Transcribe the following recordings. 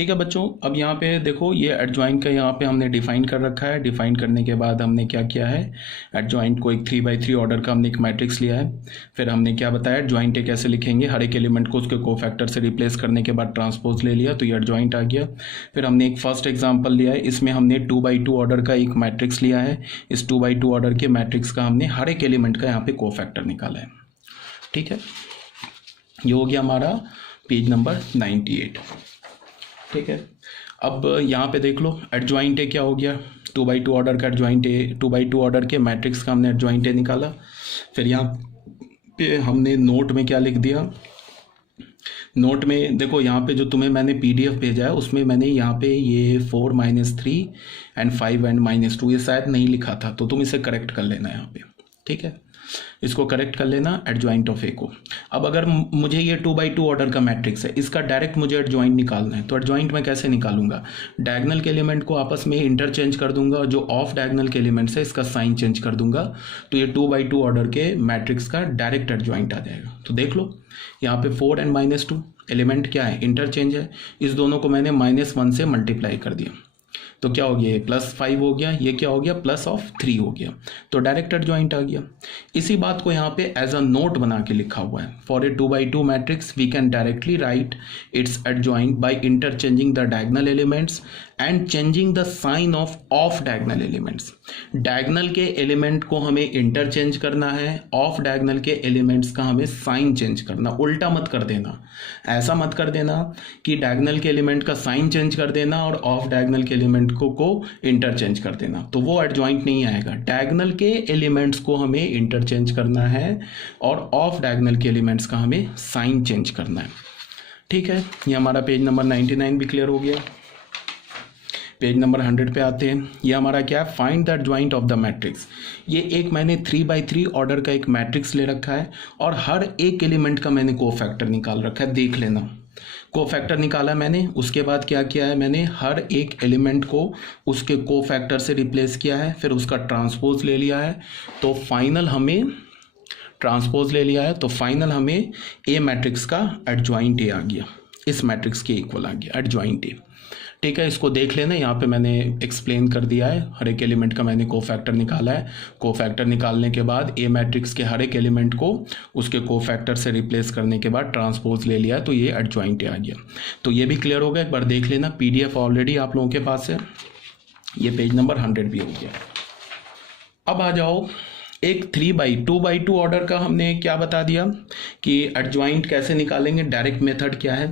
ठीक है बच्चों, अब यहाँ पे देखो ये एडजॉइंट का यहाँ पे हमने डिफाइन कर रखा है। डिफाइन करने के बाद हमने क्या किया है, एडजॉइंट को एक 3x3 ऑर्डर का हमने एक मैट्रिक्स लिया है। फिर हमने क्या बताया, एडजॉइंट ए कैसे लिखेंगे, हर एक एलिमेंट को उसके कोफैक्टर से रिप्लेस करने के बाद ट्रांसपोज ले लिया तो ये एडजॉइंट आ गया। फिर हमने एक फर्स्ट एग्जाम्पल लिया है, इसमें हमने 2x2 ऑर्डर का एक मैट्रिक्स लिया है। इस 2x2 ऑर्डर के मैट्रिक्स का हमने हर एक एलिमेंट का यहाँ पे कोफैक्टर निकाला है। ठीक है, ये हो गया हमारा पेज नंबर 98। ठीक है, अब यहाँ पे देख लो एडजॉइंट ए क्या हो गया, 2x2 ऑर्डर का एडजॉइंट ए, 2x2 ऑर्डर के मैट्रिक्स का हमने एडजॉइंट ए निकाला। फिर यहाँ पे हमने नोट में क्या लिख दिया, नोट में देखो यहाँ पे जो तुम्हें मैंने PDF भेजा है उसमें मैंने यहाँ पे ये 4 - 3 एंड 5 एंड -2 ये शायद नहीं लिखा था, तो तुम इसे करेक्ट कर लेना यहाँ पे। ठीक है, इसको करेक्ट कर लेना एडजॉइंट ऑफ ए को। अब अगर मुझे ये 2x2 ऑर्डर का मैट्रिक्स है, इसका डायरेक्ट मुझे एडजॉइंट निकालना है, तो एडजॉइंट में कैसे निकालूंगा, डायगोनल के एलिमेंट को आपस में इंटरचेंज कर दूंगा और जो ऑफ डायगोनल के एलिमेंट्स है इसका साइन चेंज कर दूंगा, तो ये 2x2 ऑर्डर के मैट्रिक्स का डायरेक्ट एडजॉइंट आ जाएगा। तो देख लो यहाँ पे 4 एंड -2 एलिमेंट क्या है, इंटरचेंज है, इस दोनों को मैंने -1 से मल्टीप्लाई कर दिया तो क्या हो गया, +5 हो गया, ये क्या हो गया +3 हो गया, तो डायरेक्ट एडजॉइंट आ गया। इसी बात को यहाँ पे एज अ नोट बना के लिखा हुआ है, for a 2x2 matrix we can directly write its adjoint by interchanging the diagonal elements and changing the sign of diagonal elements. Diagonal के एलिमेंट को हमें इंटरचेंज करना है, ऑफ डायगोनल के एलिमेंट्स का हमें साइन चेंज करना, उल्टा मत कर देना, ऐसा मत कर देना कि डायगोनल के एलिमेंट का साइन चेंज कर देना और ऑफ डायगोनल के एलिमेंट को इंटरचेंज कर देना, तो वो एडजॉइंट नहीं आएगा। डायगोनल के एलिमेंट्स को हमें इंटरचेंज करना है और ऑफ डायगोनल के एलिमेंट्स का हमें साइन चेंज करना है। ठीक है, ये हमारा पेज नंबर 99 भी क्लियर हो गया। पेज नंबर 100 पे आते हैं, ये हमारा क्या है, find the adjoint of the matrix. ये एक मैंने 3x3 ऑर्डर का एक मैट्रिक्स ले रखा है और हर एक एलिमेंट का मैंने कोफैक्टर निकाल रखा है, देख लेना। कोफैक्टर निकाला मैंने, उसके बाद क्या किया है, मैंने हर एक एलिमेंट को उसके कोफैक्टर से रिप्लेस किया है, फिर उसका ट्रांसपोज ले लिया है, तो फाइनल हमें ट्रांसपोज ले लिया है तो फाइनल हमें ए मैट्रिक्स का एडजॉइंट ए आ गया, इस मैट्रिक्स के इक्वल आ गया एडजॉइंट ए। ठीक है, इसको देख लेना, यहाँ पे मैंने एक्सप्लेन कर दिया है, हर एक एलिमेंट का मैंने कोफैक्टर निकाला है। कोफैक्टर निकालने के बाद ए मैट्रिक्स के हर एक एलिमेंट को उसके कोफैक्टर से रिप्लेस करने के बाद ट्रांसपोज ले लिया है, तो ये एडजॉइंट आ गया। तो ये भी क्लियर हो गया, एक बार देख लेना, PDF ऑलरेडी आप लोगों के पास है। ये पेज नंबर 100 भी हो गया। अब आ जाओ, एक 2x2 ऑर्डर का हमने क्या बता दिया कि एडजॉइंट कैसे निकालेंगे, डायरेक्ट मेथड क्या है।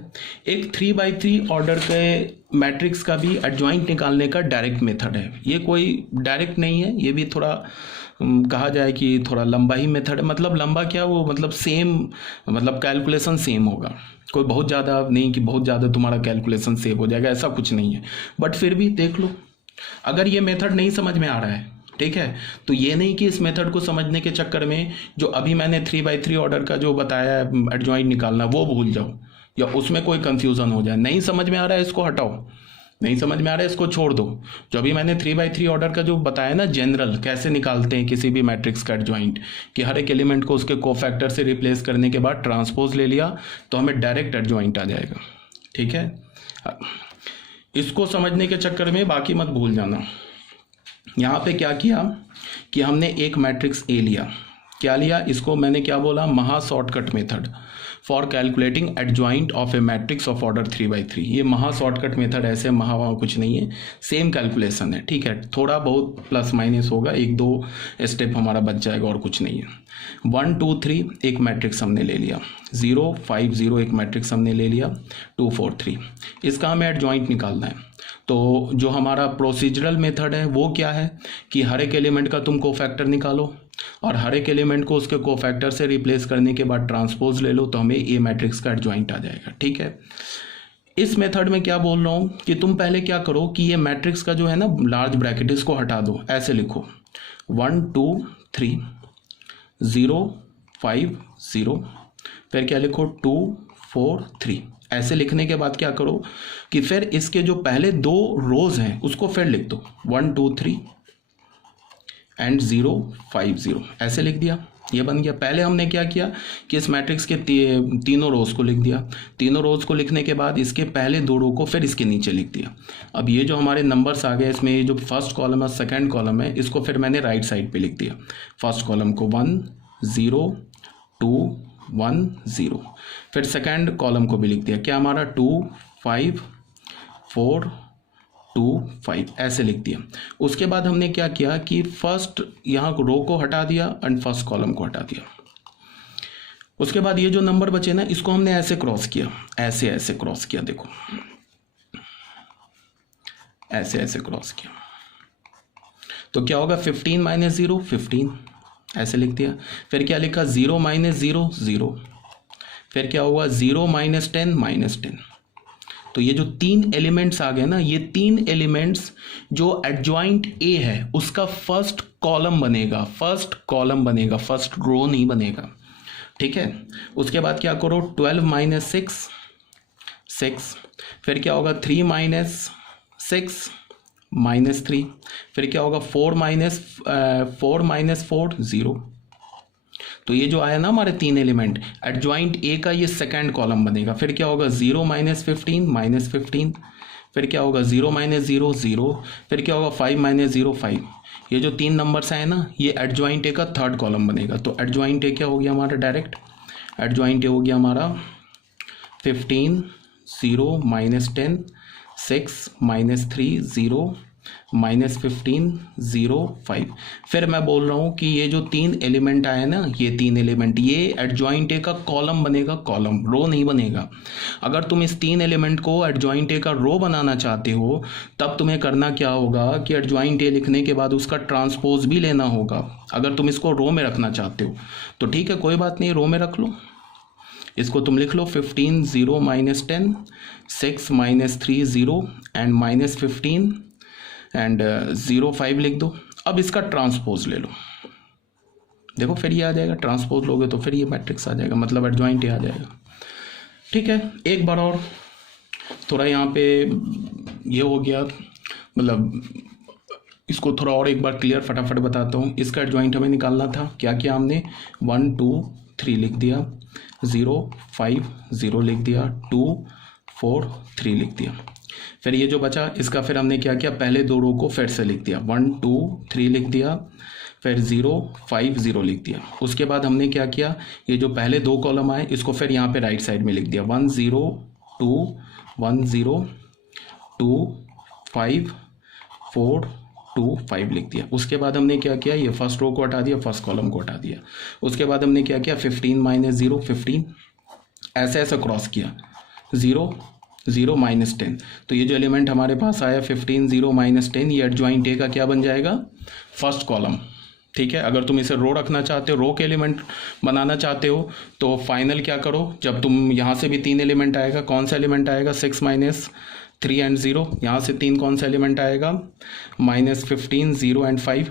एक 3x3 ऑर्डर के मैट्रिक्स का भी एडजॉइंट निकालने का डायरेक्ट मेथड है, ये कोई डायरेक्ट नहीं है, ये भी थोड़ा कहा जाए कि थोड़ा लंबा ही मेथड है। मतलब लंबा क्या, वो मतलब सेम, मतलब कैलकुलेशन सेम होगा, कोई बहुत ज़्यादा नहीं कि बहुत ज़्यादा तुम्हारा कैलकुलेशन सेव हो जाएगा, ऐसा कुछ नहीं है। बट फिर भी देख लो, अगर ये मेथड नहीं समझ में आ रहा है, ठीक है, तो ये नहीं कि इस मेथड को समझने के चक्कर में जो अभी मैंने 3x3 ऑर्डर का जो बताया है एडजॉइंट निकालना वो भूल जाओ या उसमें कोई कंफ्यूजन हो जाए। नहीं समझ में आ रहा है इसको हटाओ, नहीं समझ में आ रहा है इसको छोड़ दो। जो अभी मैंने 3x3 ऑर्डर का जो बताया ना जनरल कैसे निकालते हैं किसी भी मैट्रिक्स का एडजॉइंट, कि हर एक एलिमेंट को उसके कोफैक्टर से रिप्लेस करने के बाद ट्रांसपोज ले लिया तो हमें डायरेक्ट एडजॉइंट आ जाएगा। ठीक है, इसको समझने के चक्कर में बाकी मत भूल जाना। यहाँ पे क्या किया कि हमने एक मैट्रिक्स ए लिया, क्या लिया, इसको मैंने क्या बोला, महा shortcut method for calculating adjoint of A matrix of order 3x3। ये महा शॉर्टकट मेथड, ऐसे महा वहाँ कुछ नहीं है, सेम कैलकुलेशन है। ठीक है, थोड़ा बहुत प्लस माइनस होगा, 1-2 स्टेप हमारा बच जाएगा और कुछ नहीं है। 1 2 3 एक मैट्रिक्स हमने ले लिया, 0 5 0 एक मैट्रिक्स हमने ले लिया, 2 4 3, इसका हमें एडजॉइंट निकालना है। तो जो हमारा प्रोसीजरल मेथड है वो क्या है कि हर एक एलिमेंट का तुम कोफैक्टर निकालो और हर एक एलिमेंट को उसके कोफैक्टर से रिप्लेस करने के बाद ट्रांसपोज ले लो, तो हमें ए मैट्रिक्स का एडजॉइंट आ जाएगा। ठीक है, इस मेथड में क्या बोल रहा हूँ कि तुम पहले क्या करो कि ये मैट्रिक्स का जो है ना लार्ज ब्रैकेट, इसको हटा दो, ऐसे लिखो 1 2 3 0 5 0, फिर क्या लिखो 2 4 3। ऐसे लिखने के बाद क्या करो कि फिर इसके जो पहले 2 रोज हैं उसको फिर लिख दो 1 2 3 एंड 0 5 0, ऐसे लिख दिया। ये बन गया। पहले हमने क्या किया कि इस मैट्रिक्स के तीनों रोज को लिख दिया। तीनों रोज को लिखने के बाद इसके पहले दो रो को फिर इसके नीचे लिख दिया। अब ये जो हमारे नंबर्स आ गए, इसमें ये जो फर्स्ट कॉलम है सेकंड कॉलम है, इसको फिर मैंने राइट साइड पे लिख दिया। फर्स्ट कॉलम को 1 0 2 1 0, फिर सेकंड कॉलम को भी लिख दिया। क्या हमारा 2 5 4 2 5 ऐसे लिख दिया। उसके बाद हमने क्या किया कि फर्स्ट यहाँ रो को हटा दिया एंड फर्स्ट कॉलम को हटा दिया। उसके बाद ये जो नंबर बचे ना, इसको हमने ऐसे क्रॉस किया, ऐसे ऐसे क्रॉस किया, देखो ऐसे ऐसे क्रॉस किया। तो क्या होगा 15 माइनस 0 15 ऐसे लिख दिया। फिर क्या लिखा 0 माइनस 0 0, फिर क्या हुआ 0 माइनस 10 माइनस 10। तो ये जो तीन एलिमेंट्स आ गए ना, ये तीन एलिमेंट्स जो एडजॉइंट ए है उसका फर्स्ट कॉलम बनेगा, फर्स्ट कॉलम बनेगा, फर्स्ट रो नहीं बनेगा, ठीक है। उसके बाद क्या करो 12 माइनस 6 6, फिर क्या होगा 3 माइनस 6 माइनस 3, फिर क्या होगा 4 माइनस 4 0। तो ये जो आया ना हमारे तीन एलिमेंट, एडजॉइंट ए का ये सेकंड कॉलम बनेगा। फिर क्या होगा 0 माइनस 15 माइनस 15, फिर क्या होगा 0 माइनस 0 0, फिर क्या होगा 5 माइनस 0 5। ये जो तीन नंबर्स आए ना, ये एडजॉइंट ए का थर्ड कॉलम बनेगा। तो एडजॉइंट ए क्या हो गया हमारा, डायरेक्ट एडजॉइंट ए हो गया हमारा 15 0 माइनस 10 6 माइनस 3 0 माइनस 15 0 5। फिर मैं बोल रहा हूँ कि ये जो तीन एलिमेंट आए ना, ये तीन एलिमेंट, ये एडजॉइंट ए का कॉलम बनेगा, कॉलम, रो नहीं बनेगा। अगर तुम इस तीन एलिमेंट को एडजॉइंट ए का रो बनाना चाहते हो, तब तुम्हें करना क्या होगा कि एडजॉइंट ए लिखने के बाद उसका ट्रांसपोज भी लेना होगा। अगर तुम इसको रो में रखना चाहते हो तो ठीक है, कोई बात नहीं, रो में रख लो। इसको तुम लिख लो 15 0 minus 10 6 minus 3 0 and minus 15 and 0 5 लिख दो। अब इसका ट्रांसपोज ले लो, देखो फिर ये आ जाएगा। ट्रांसपोज लोगे तो फिर ये मैट्रिक्स आ जाएगा, मतलब एडजॉइंट ए आ जाएगा, ठीक है। एक बार और थोड़ा यहाँ पे ये हो गया, मतलब इसको थोड़ा और एक बार क्लियर फटाफट बताता हूँ। इसका एडजॉइंट हमें निकालना था, क्या किया हमने 1 2 3 लिख दिया, 0 5 0 लिख दिया, 2 4 3 लिख दिया। फिर ये जो बचा इसका फिर हमने क्या किया, पहले दो रो को फिर से लिख दिया, 1 2 3 लिख दिया, फिर 0 5 0 लिख दिया। उसके बाद हमने क्या किया, ये जो पहले दो कॉलम आए इसको फिर यहाँ पे राइट साइड में लिख दिया, 1 0 2 1 0 2 5 4 2 5 लिख दिया। उसके बाद हमने क्या किया, ये फर्स्ट रो को हटा दिया, फर्स्ट कॉलम को हटा दिया। उसके बाद हमने क्या किया 15 माइनस 0 15, ऐसे ऐसे क्रॉस किया, 0 0 माइनस 10। तो ये जो एलिमेंट हमारे पास आया 15 0 माइनस 10, ये एडजॉइंट ए का क्या बन जाएगा, फर्स्ट कॉलम, ठीक है। अगर तुम इसे रो रखना चाहते हो, रो के एलिमेंट बनाना चाहते हो, तो फाइनल क्या करो, जब तुम यहाँ से भी तीन एलिमेंट आएगा, कौन सा एलिमेंट आएगा 6 माइनस 3 एंड 0, यहाँ से तीन कौन सा एलिमेंट आएगा माइनस 15 0 एंड 5,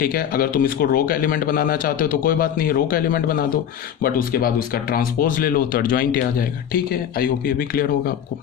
ठीक है। अगर तुम इसको रो का एलिमेंट बनाना चाहते हो तो कोई बात नहीं, रो का एलिमेंट बना दो, बट उसके बाद उसका ट्रांसपोज ले लो तो एडजॉइंट ए आ जाएगा, ठीक है। आई होप ये भी क्लियर होगा आपको।